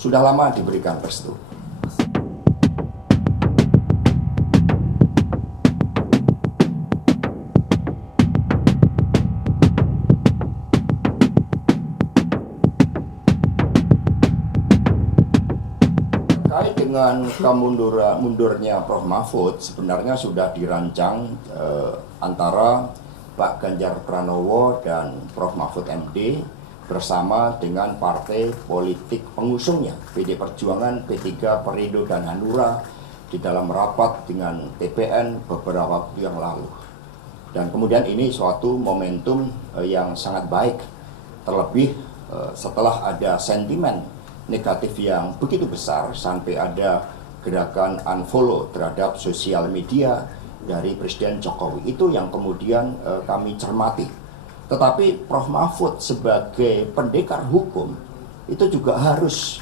sudah lama diberikan restu. Terkait dengan mundurnya Prof. Mahfud, sebenarnya sudah dirancang antara Pak Ganjar Pranowo dan Prof. Mahfud MD bersama dengan partai politik pengusungnya, PD Perjuangan, P3, Perindo, dan Hanura di dalam rapat dengan TPN beberapa waktu yang lalu. Dan kemudian ini suatu momentum yang sangat baik, terlebih setelah ada sentimen negatif yang begitu besar sampai ada gerakan unfollow terhadap sosial media dari Presiden Jokowi. Itu yang kemudian kami cermati. Tetapi Prof. Mahfud sebagai pendekar hukum itu juga harus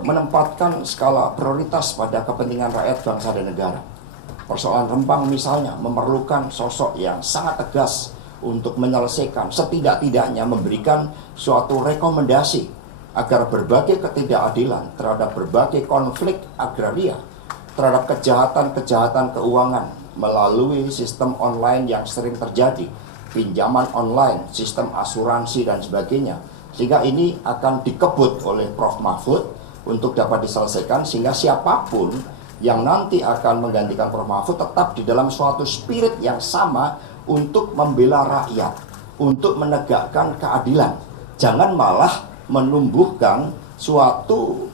menempatkan skala prioritas pada kepentingan rakyat, bangsa, dan negara. Persoalan Rempang misalnya memerlukan sosok yang sangat tegas untuk menyelesaikan, setidak-tidaknya memberikan suatu rekomendasi agar berbagai ketidakadilan terhadap berbagai konflik agraria, terhadap kejahatan-kejahatan keuangan melalui sistem online yang sering terjadi, pinjaman online, sistem asuransi, dan sebagainya. Sehingga ini akan dikebut oleh Prof. Mahfud untuk dapat diselesaikan, sehingga siapapun yang nanti akan menggantikan Prof. Mahfud tetap di dalam suatu spirit yang sama untuk membela rakyat, untuk menegakkan keadilan. Jangan malah menumbuhkan suatu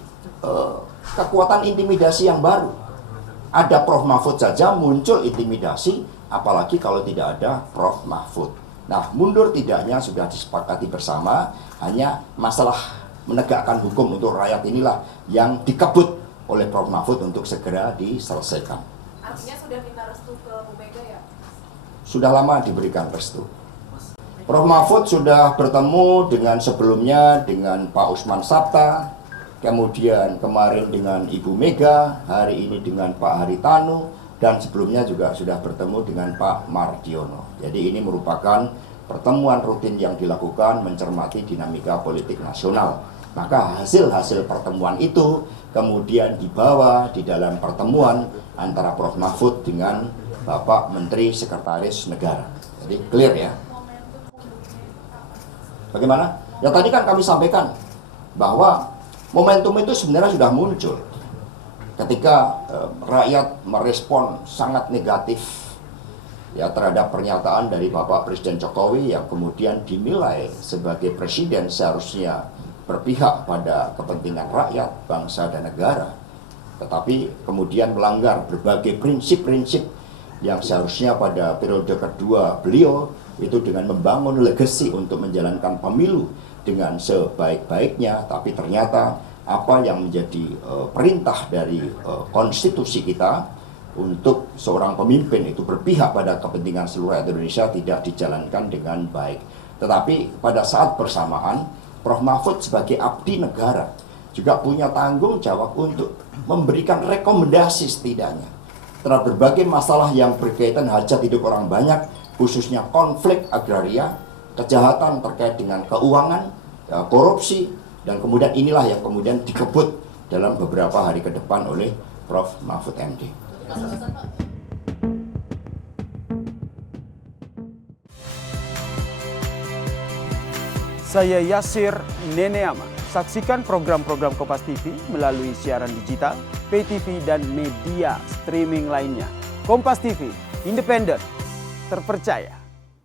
kekuatan intimidasi yang baru. Ada Prof. Mahfud saja muncul intimidasi, apalagi kalau tidak ada Prof. Mahfud. Nah, mundur tidaknya sudah disepakati bersama, hanya masalah menegakkan hukum untuk rakyat inilah yang dikebut oleh Prof. Mahfud untuk segera diselesaikan. Artinya sudah minta restu ke Bu Mega ya? Sudah lama diberikan restu. Prof. Mahfud sudah bertemu dengan sebelumnya dengan Pak Usman Sabta, kemudian kemarin dengan Ibu Mega, hari ini dengan Pak Haritanu, dan sebelumnya juga sudah bertemu dengan Pak Mardiono. Jadi ini merupakan pertemuan rutin yang dilakukan mencermati dinamika politik nasional. Maka hasil-hasil pertemuan itu kemudian dibawa di dalam pertemuan antara Prof. Mahfud dengan Bapak Menteri Sekretaris Negara. Jadi clear ya. Bagaimana? Ya tadi kan kami sampaikan bahwa momentum itu sebenarnya sudah muncul ketika rakyat merespon sangat negatif ya terhadap pernyataan dari Bapak Presiden Jokowi yang kemudian dinilai sebagai presiden seharusnya berpihak pada kepentingan rakyat, bangsa, dan negara, tetapi kemudian melanggar berbagai prinsip-prinsip yang seharusnya pada periode kedua beliau itu dengan membangun legasi untuk menjalankan pemilu dengan sebaik-baiknya, tapi ternyata apa yang menjadi perintah dari konstitusi kita untuk seorang pemimpin itu berpihak pada kepentingan seluruh rakyat Indonesia tidak dijalankan dengan baik. Tetapi pada saat bersamaan, Prof. Mahfud sebagai abdi negara juga punya tanggung jawab untuk memberikan rekomendasi setidaknya terhadap berbagai masalah yang berkaitan hajat hidup orang banyak, khususnya konflik agraria, kejahatan terkait dengan keuangan, korupsi, dan kemudian inilah yang kemudian dikebut dalam beberapa hari ke depan oleh Prof. Mahfud MD. Saya Yasir Neneama. Saksikan program-program Kompas TV melalui siaran digital, pay TV, dan media streaming lainnya. Kompas TV, independen, terpercaya.